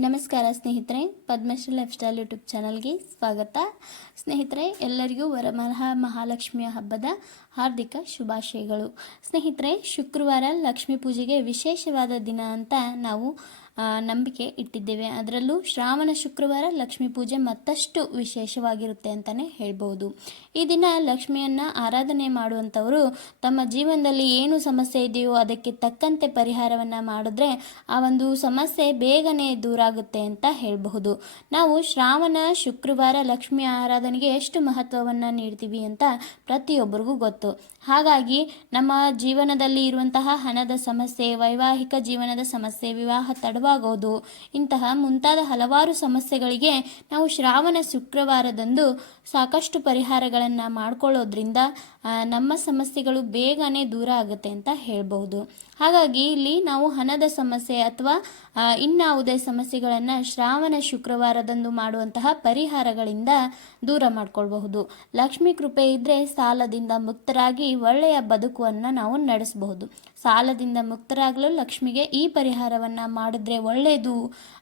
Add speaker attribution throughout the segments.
Speaker 1: ನಮಸ್ಕಾರ ಸ್ನೇಹಿತರೆ, Padmashri life style YouTube ಚಾನಲ್ಗೆ ಸ್ವಾಗತ. ಸ್ನೇಹಿತರೆ, ಎಲ್ಲರಿಗೂ ವರಮಹ ಮಹಾಲಕ್ಷ್ಮಿಯ ಹಬ್ಬದ ಹಾರ್ದಿಕ ಶುಭಾಶಯಗಳು. ಸ್ನೇಹಿತರೆ, ಶುಕ್ರವಾರ ಲಕ್ಷ್ಮೀ ಪೂಜೆಗೆ ವಿಶೇಷವಾದ ದಿನ ಅಂತ ನಾವು ನಂಬಿಕೆ ಇಟ್ಟಿದ್ದೇವೆ. ಅದರಲ್ಲೂ ಶ್ರಾವಣ, ಶುಕ್ರವಾರ ಲಕ್ಷ್ಮೀ ಪೂಜೆ ಮತ್ತಷ್ಟು ವಿಶೇಷವಾಗಿರುತ್ತೆ ಅಂತಲೇ ಹೇಳ್ಬೋದು. ಈ ದಿನ ಲಕ್ಷ್ಮಿಯನ್ನು ಆರಾಧನೆ ಮಾಡುವಂಥವರು ತಮ್ಮ ಜೀವನದಲ್ಲಿ ಏನು ಸಮಸ್ಯೆ ಇದೆಯೋ ಅದಕ್ಕೆ ತಕ್ಕಂತೆ ಪರಿಹಾರವನ್ನು ಮಾಡಿದ್ರೆ ಆ ಒಂದು ಸಮಸ್ಯೆ ಬೇಗನೆ ದೂರ ಆಗುತ್ತೆ ಅಂತ ಹೇಳಬಹುದು. ನಾವು ಶ್ರಾವಣ, ಶುಕ್ರವಾರ ಲಕ್ಷ್ಮಿ ಆರಾಧನೆಗೆ ಎಷ್ಟು ಮಹತ್ವವನ್ನು ನೀಡ್ತೀವಿ ಅಂತ ಪ್ರತಿಯೊಬ್ಬರಿಗೂ ಗೊತ್ತು. ಹಾಗಾಗಿ ನಮ್ಮ ಜೀವನದಲ್ಲಿ ಇರುವಂತಹ ಹಣದ ಸಮಸ್ಯೆ, ವೈವಾಹಿಕ ಜೀವನದ ಸಮಸ್ಯೆ, ವಿವಾಹ ತಡವಾಗೋದು ಇಂತಹ ಮುಂತಾದ ಹಲವಾರು ಸಮಸ್ಯೆಗಳಿಗೆ ನಾವು ಶ್ರಾವಣ ಶುಕ್ರವಾರದಂದು ಸಾಕಷ್ಟು ಪರಿಹಾರಗಳನ್ನು ಮಾಡ್ಕೊಳ್ಳೋದ್ರಿಂದ ನಮ್ಮ ಸಮಸ್ಯೆಗಳು ಬೇಗನೆ ದೂರ ಆಗುತ್ತೆ ಅಂತ ಹೇಳ್ಬೋದು ಹಾಗಾಗಿ ಇಲ್ಲಿ ನಾವು ಹಣದ ಸಮಸ್ಯೆ ಅಥವಾ ಇನ್ನಾವುದೇ ಸಮಸ್ಯೆಗಳನ್ನು ಶ್ರಾವಣ ಶುಕ್ರವಾರದಂದು ಮಾಡುವಂತಹ ಪರಿಹಾರಗಳಿಂದ ದೂರ ಮಾಡಿಕೊಳ್ಬಹುದು. ಲಕ್ಷ್ಮೀ ಕೃಪೆ ಇದ್ದರೆ ಸಾಲದಿಂದ ಮುಕ್ತರಾಗಿ ಒಳ್ಳೆಯ ಬದುಕುವನ್ನು ನಾವು ನಡೆಸಬಹುದು. ಸಾಲದಿಂದ ಮುಕ್ತರಾಗಲು ಲಕ್ಷ್ಮಿಗೆ ಈ ಪರಿಹಾರವನ್ನು ಮಾಡಿದ್ರೆ ಒಳ್ಳೆಯದು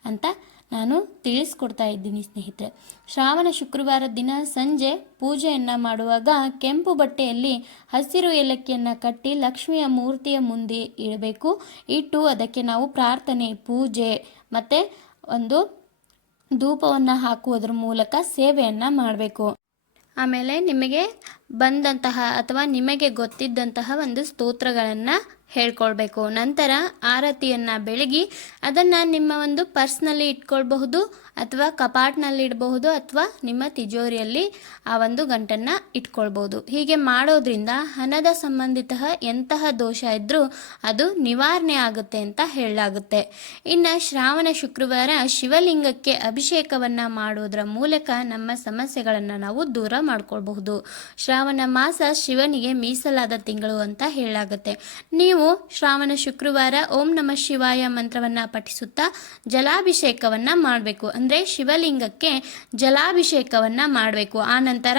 Speaker 1: ಅಂತ ನಾನು ತಿಳಿಸ್ಕೊಡ್ತಾ ಇದ್ದೀನಿ ಸ್ನೇಹಿತರೆ. ಶ್ರಾವಣ ಶುಕ್ರವಾರ ದಿನ ಸಂಜೆ ಪೂಜೆಯನ್ನು ಮಾಡುವಾಗ ಕೆಂಪು ಬಟ್ಟೆಯಲ್ಲಿ ಹಸಿರು ಏಲಕ್ಕಿಯನ್ನು ಕಟ್ಟಿ ಲಕ್ಷ್ಮಿಯ ಮೂರ್ತಿಯ ಮುಂದೆ ಇಡಬೇಕು. ಇಟ್ಟು ಅದಕ್ಕೆ ನಾವು ಪ್ರಾರ್ಥನೆ, ಪೂಜೆ ಮತ್ತು ಒಂದು ಧೂಪವನ್ನು ಹಾಕುವುದರ ಮೂಲಕ ಸೇವೆಯನ್ನು ಮಾಡಬೇಕು. ಆಮೇಲೆ ನಿಮಗೆ ಬಂದಂತಹ ಅಥವಾ ನಿಮಗೆ ಗೊತ್ತಿದ್ದಂತಹ ಒಂದು ಸ್ತೋತ್ರಗಳನ್ನು ಹೇಳ್ಕೊಳ್ಬೇಕು. ನಂತರ ಆರತಿಯನ್ನು ಬೆಳಗಿ ಅದನ್ನು ನಿಮ್ಮ ಒಂದು ಪರ್ಸ್ನಲ್ಲಿ ಇಟ್ಕೊಳ್ಬಹುದು ಅಥವಾ ಕಪಾಟ್ನಲ್ಲಿ ಇಡಬಹುದು ಅಥವಾ ನಿಮ್ಮ ತಿಜೋರಿಯಲ್ಲಿ ಆ ಒಂದು ಗಂಟನ್ನು ಇಟ್ಕೊಳ್ಬಹುದು. ಹೀಗೆ ಮಾಡೋದ್ರಿಂದ ಹಣದ ಸಂಬಂಧಿತ ಎಂತಹ ದೋಷ ಇದ್ದರೂ ಅದು ನಿವಾರಣೆ ಆಗುತ್ತೆ ಅಂತ ಹೇಳಲಾಗುತ್ತೆ. ಇನ್ನು ಶ್ರಾವಣ ಶುಕ್ರವಾರ ಶಿವಲಿಂಗಕ್ಕೆ ಅಭಿಷೇಕವನ್ನು ಮಾಡುವುದರ ಮೂಲಕ ನಮ್ಮ ಸಮಸ್ಯೆಗಳನ್ನು ನಾವು ದೂರ ಮಾಡ್ಕೊಳ್ಬಹುದು. ಶ್ರಾವಣ ಮಾಸ ಶಿವನಿಗೆ ಮೀಸಲಾದ ತಿಂಗಳು ಅಂತ ಹೇಳಲಾಗುತ್ತೆ. ನೀವು ಶ್ರಾವಣ ಶುಕ್ರವಾರ ಓಂ ನಮ ಶಿವಾಯ ಮಂತ್ರವನ್ನು ಪಠಿಸುತ್ತಾ ಜಲಾಭಿಷೇಕವನ್ನು ಮಾಡಬೇಕು. ಅಂದರೆ ಶಿವಲಿಂಗಕ್ಕೆ ಜಲಾಭಿಷೇಕವನ್ನು ಮಾಡಬೇಕು. ಆನಂತರ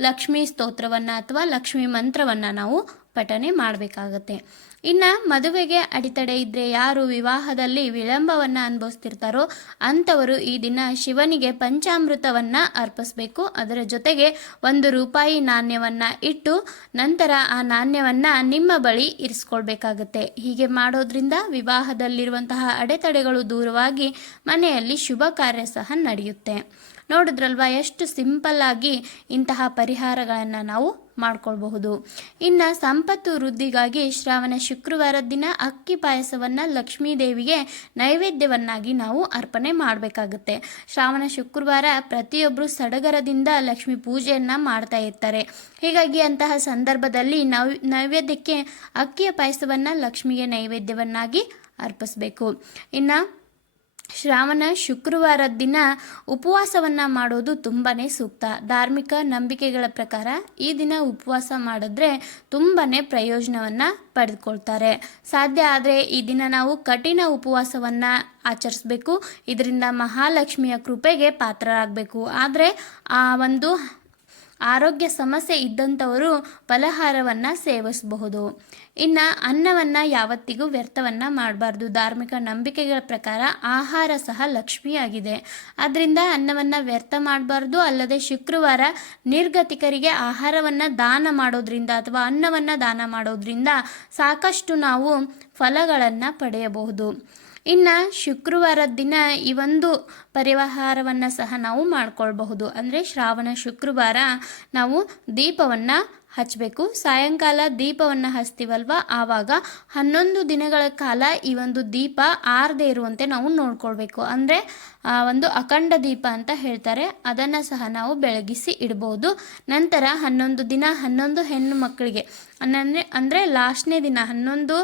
Speaker 1: ಲಕ್ಷ್ಮೀ ಸ್ತೋತ್ರವನ್ನು ಅಥವಾ ಲಕ್ಷ್ಮೀ ಮಂತ್ರವನ್ನು ನಾವು ಪಠನೆ ಮಾಡಬೇಕಾಗತ್ತೆ. ಇನ್ನು ಮದುವೆಗೆ ಅಡೆತಡೆ ಇದ್ದರೆ ಯಾರು ವಿವಾಹದಲ್ಲಿ ವಿಳಂಬವನ್ನು ಅನುಭವಿಸ್ತಿರ್ತಾರೋ ಅಂಥವರು ಈ ದಿನ ಶಿವನಿಗೆ ಪಂಚಾಮೃತವನ್ನು ಅರ್ಪಿಸಬೇಕು. ಅದರ ಜೊತೆಗೆ ಒಂದು ರೂಪಾಯಿ ನಾಣ್ಯವನ್ನು ಇಟ್ಟು ನಂತರ ಆ ನಾಣ್ಯವನ್ನು ನಿಮ್ಮ ಬಳಿ ಇರಿಸ್ಕೊಳ್ಬೇಕಾಗತ್ತೆ. ಹೀಗೆ ಮಾಡೋದ್ರಿಂದ ವಿವಾಹದಲ್ಲಿರುವಂತಹ ಅಡೆತಡೆಗಳು ದೂರವಾಗಿ ಮನೆಯಲ್ಲಿ ಶುಭ ಕಾರ್ಯ ಸಹ ನಡೆಯುತ್ತೆ. ನೋಡಿದ್ರಲ್ವಾ, ಎಷ್ಟು ಸಿಂಪಲ್ ಆಗಿ ಇಂತಹ ಪರಿಹಾರಗಳನ್ನು ನಾವು ಮಾಡ್ಕೊಳ್ಬಹುದು. ಇನ್ನು ಸಂಪತ್ತು ವೃದ್ಧಿಗಾಗಿ ಶ್ರಾವಣ ಶುಕ್ರವಾರದ ದಿನ ಅಕ್ಕಿ ಪಾಯಸವನ್ನು ಲಕ್ಷ್ಮೀ ದೇವಿಗೆ ನೈವೇದ್ಯವನ್ನಾಗಿ ನಾವು ಅರ್ಪಣೆ ಮಾಡಬೇಕಾಗುತ್ತೆ. ಶ್ರಾವಣ ಶುಕ್ರವಾರ ಪ್ರತಿಯೊಬ್ಬರು ಸಡಗರದಿಂದ ಲಕ್ಷ್ಮಿ ಪೂಜೆಯನ್ನು ಮಾಡ್ತಾ ಇರ್ತಾರೆ. ಹೀಗಾಗಿ ಅಂತಹ ಸಂದರ್ಭದಲ್ಲಿ ನವ್, ನೈವೇದ್ಯಕ್ಕೆ ಅಕ್ಕಿಯ ಪಾಯಸವನ್ನು ಲಕ್ಷ್ಮಿಗೆ ನೈವೇದ್ಯವನ್ನಾಗಿ ಅರ್ಪಿಸಬೇಕು. ಇನ್ನು ಶ್ರಾವಣ ಶುಕ್ರವಾರ ದಿನ ಉಪವಾಸವನ್ನು ಮಾಡೋದು ತುಂಬಾ ಸೂಕ್ತ. ಧಾರ್ಮಿಕ ನಂಬಿಕೆಗಳ ಪ್ರಕಾರ ಈ ದಿನ ಉಪವಾಸ ಮಾಡಿದ್ರೆ ತುಂಬಾ ಪ್ರಯೋಜನವನ್ನು ಪಡೆದುಕೊಳ್ತಾರೆ. ಸಾಧ್ಯ ಆದರೆ ಈ ದಿನ ನಾವು ಕಠಿಣ ಉಪವಾಸವನ್ನು ಆಚರಿಸಬೇಕು. ಇದರಿಂದ ಮಹಾಲಕ್ಷ್ಮಿಯ ಕೃಪೆಗೆ ಪಾತ್ರರಾಗಬೇಕು. ಆದರೆ ಆ ಒಂದು ಆರೋಗ್ಯ ಸಮಸ್ಯೆ ಇದ್ದಂಥವರು ಫಲಹಾರವನ್ನು ಸೇವಿಸಬಹುದು. ಇನ್ನು ಅನ್ನವನ್ನು ಯಾವತ್ತಿಗೂ ವ್ಯರ್ಥವನ್ನು ಮಾಡಬಾರ್ದು. ಧಾರ್ಮಿಕ ನಂಬಿಕೆಗಳ ಪ್ರಕಾರ ಆಹಾರ ಸಹ ಲಕ್ಷ್ಮಿಯಾಗಿದೆ. ಅದರಿಂದ ಅನ್ನವನ್ನು ವ್ಯರ್ಥ ಮಾಡಬಾರ್ದು. ಅಲ್ಲದೆ ಶುಕ್ರವಾರ ನಿರ್ಗತಿಕರಿಗೆ ಆಹಾರವನ್ನು ದಾನ ಮಾಡೋದ್ರಿಂದ ಅಥವಾ ಅನ್ನವನ್ನು ದಾನ ಮಾಡೋದ್ರಿಂದ ಸಾಕಷ್ಟು ನಾವು ಫಲಗಳನ್ನು ಪಡೆಯಬಹುದು. ಇನ್ನು ಶುಕ್ರವಾರದ ದಿನ ಈ ಒಂದು ಪರಿಹಾರವನ್ನು ಸಹ ನಾವು ಮಾಡ್ಕೊಳ್ಬಹುದು. ಅಂದರೆ ಶ್ರಾವಣ ಶುಕ್ರವಾರ ನಾವು ದೀಪವನ್ನು ಹಚ್ಚಬೇಕು ಸಾಯಂಕಾಲ ದೀಪವನ್ನು ಹಚ್ತೀವಲ್ವ? ಆವಾಗ ಹನ್ನೊಂದು ದಿನಗಳ ಕಾಲ ಈ ಒಂದು ದೀಪ ಆರದೇ ಇರುವಂತೆ ನಾವು ನೋಡ್ಕೊಳ್ಬೇಕು. ಅಂದರೆ ಒಂದು ಅಖಂಡ ದೀಪ ಅಂತ ಹೇಳ್ತಾರೆ. ಅದನ್ನು ಸಹ ನಾವು ಬೆಳಗಿಸಿ ಇಡ್ಬೋದು. ನಂತರ ಹನ್ನೊಂದು ದಿನ ಹನ್ನೊಂದು ಹೆಣ್ಣು ಮಕ್ಕಳಿಗೆ. ಅಂದರೆ ಅಂದರೆ ಲಾಸ್ಟ್ನೇ ದಿನ, ಹನ್ನೊಂದು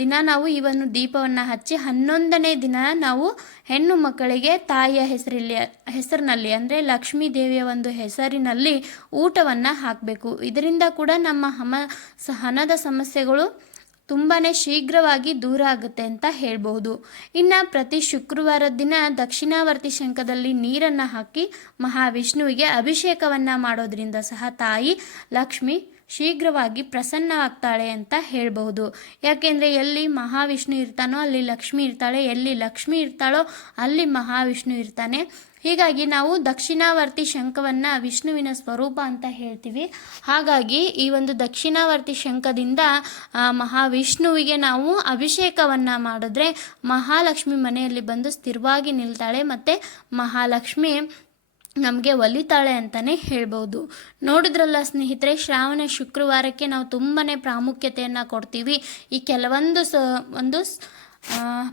Speaker 1: ದಿನ ನಾವು ಈ ಒಂದು ದೀಪವನ್ನು ಹಚ್ಚಿ ಹನ್ನೊಂದನೇ ದಿನ ನಾವು ಹೆಣ್ಣು ಮಕ್ಕಳಿಗೆ ತಾಯಿಯ ಹೆಸರಿಲ್ಲಿ, ಹೆಸರಿನಲ್ಲಿ ಅಂದರೆ ಲಕ್ಷ್ಮೀ ದೇವಿಯ ಒಂದು ಹೆಸರಿನಲ್ಲಿ ಊಟವನ್ನು ಹಾಕಬೇಕು. ಇದರಿಂದ ಕೂಡ ನಮ್ಮ ಹಮ ಹಣದ ಸಮಸ್ಯೆಗಳು ತುಂಬಾ ಶೀಘ್ರವಾಗಿ ದೂರ ಆಗುತ್ತೆ ಅಂತ ಹೇಳ್ಬೋದು ಇನ್ನು ಪ್ರತಿ ಶುಕ್ರವಾರ ದಿನ ದಕ್ಷಿಣಾವರ್ತಿ ಶಂಖದಲ್ಲಿ ನೀರನ್ನು ಹಾಕಿ ಮಹಾವಿಷ್ಣುವಿಗೆ ಅಭಿಷೇಕವನ್ನು ಮಾಡೋದ್ರಿಂದ ಸಹ ತಾಯಿ ಲಕ್ಷ್ಮಿ ಶೀಘ್ರವಾಗಿ ಪ್ರಸನ್ನವಾಗ್ತಾಳೆ ಅಂತ ಹೇಳ್ಬಹುದು. ಯಾಕೆಂದರೆ ಎಲ್ಲಿ ಮಹಾವಿಷ್ಣು ಇರ್ತಾನೋ ಅಲ್ಲಿ ಲಕ್ಷ್ಮಿ ಇರ್ತಾಳೆ, ಎಲ್ಲಿ ಲಕ್ಷ್ಮಿ ಇರ್ತಾಳೋ ಅಲ್ಲಿ ಮಹಾವಿಷ್ಣು ಇರ್ತಾನೆ. ಹೀಗಾಗಿ ನಾವು ದಕ್ಷಿಣಾವರ್ತಿ ಶಂಖವನ್ನು ವಿಷ್ಣುವಿನ ಸ್ವರೂಪ ಅಂತ ಹೇಳ್ತೀವಿ. ಹಾಗಾಗಿ ಈ ಒಂದು ದಕ್ಷಿಣಾವರ್ತಿ ಶಂಖದಿಂದ ಮಹಾವಿಷ್ಣುವಿಗೆ ನಾವು ಅಭಿಷೇಕವನ್ನು ಮಾಡಿದ್ರೆ ಮಹಾಲಕ್ಷ್ಮಿ ಮನೆಯಲ್ಲಿ ಬಂದು ಸ್ಥಿರವಾಗಿ ನಿಲ್ತಾಳೆ ಮತ್ತು ಮಹಾಲಕ್ಷ್ಮಿ ನಮಗೆ ಒಲಿತಾಳೆ ಅಂತಲೇ ಹೇಳ್ಬೋದು. ನೋಡಿದ್ರಲ್ಲ ಸ್ನೇಹಿತರೆ, ಶ್ರಾವಣ ಶುಕ್ರವಾರಕ್ಕೆ ನಾವು ತುಂಬಾ ಪ್ರಾಮುಖ್ಯತೆಯನ್ನು ಕೊಡ್ತೀವಿ. ಈ ಕೆಲವೊಂದು ಸ, ಒಂದು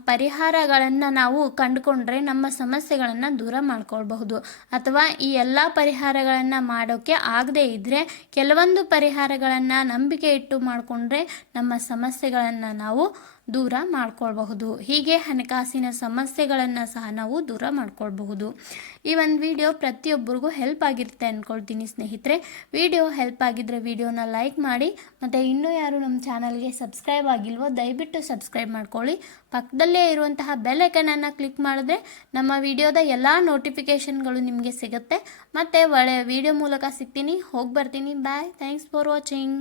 Speaker 1: ಪರಿಹಾರಗಳನ್ನು ನಾವು ಕಂಡುಕೊಂಡ್ರೆ ನಮ್ಮ ಸಮಸ್ಯೆಗಳನ್ನು ದೂರ ಮಾಡ್ಕೊಳ್ಬಹುದು. ಅಥವಾ ಈ ಎಲ್ಲ ಪರಿಹಾರಗಳನ್ನು ಮಾಡೋಕ್ಕೆ ಆಗದೇ ಇದ್ದರೆ ಕೆಲವೊಂದು ಪರಿಹಾರಗಳನ್ನು ನಂಬಿಕೆ ಇಟ್ಟು ಮಾಡಿಕೊಂಡ್ರೆ ನಮ್ಮ ಸಮಸ್ಯೆಗಳನ್ನು ನಾವು ದೂರ ಮಾಡ್ಕೊಳ್ಬಹುದು. ಹೀಗೆ ಹಣಕಾಸಿನ ಸಮಸ್ಯೆಗಳನ್ನು ಸಹ ನಾವು ದೂರ ಮಾಡ್ಕೊಳ್ಬಹುದು. ಈ ಒಂದು ವಿಡಿಯೋ ಪ್ರತಿಯೊಬ್ಬರಿಗೂ ಹೆಲ್ಪ್ ಆಗಿರುತ್ತೆ ಅಂದ್ಕೊಳ್ತೀನಿ ಸ್ನೇಹಿತರೆ. ವಿಡಿಯೋ ಹೆಲ್ಪ್ ಆಗಿದ್ದರೆ ವಿಡಿಯೋನ ಲೈಕ್ ಮಾಡಿ, ಮತ್ತು ಇನ್ನೂ ಯಾರು ನಮ್ಮ ಚಾನಲ್ಗೆ ಸಬ್ಸ್ಕ್ರೈಬ್ ಆಗಿಲ್ವೋ ದಯವಿಟ್ಟು ಸಬ್ಸ್ಕ್ರೈಬ್ ಮಾಡ್ಕೊಳ್ಳಿ. ಪಕ್ಕದಲ್ಲೇ ಇರುವಂತಹ ಬೆಲ್ ಐಕನನ್ನು ಕ್ಲಿಕ್ ಮಾಡಿದ್ರೆ ನಮ್ಮ ವಿಡಿಯೋದ ಎಲ್ಲ ನೋಟಿಫಿಕೇಷನ್ಗಳು ನಿಮಗೆ ಸಿಗುತ್ತೆ. ಮತ್ತು ಒಳ್ಳೆಯ ವಿಡಿಯೋ ಮೂಲಕ ಸಿಗ್ತೀನಿ. ಹೋಗಿ ಬರ್ತೀನಿ. Bye thanks for watching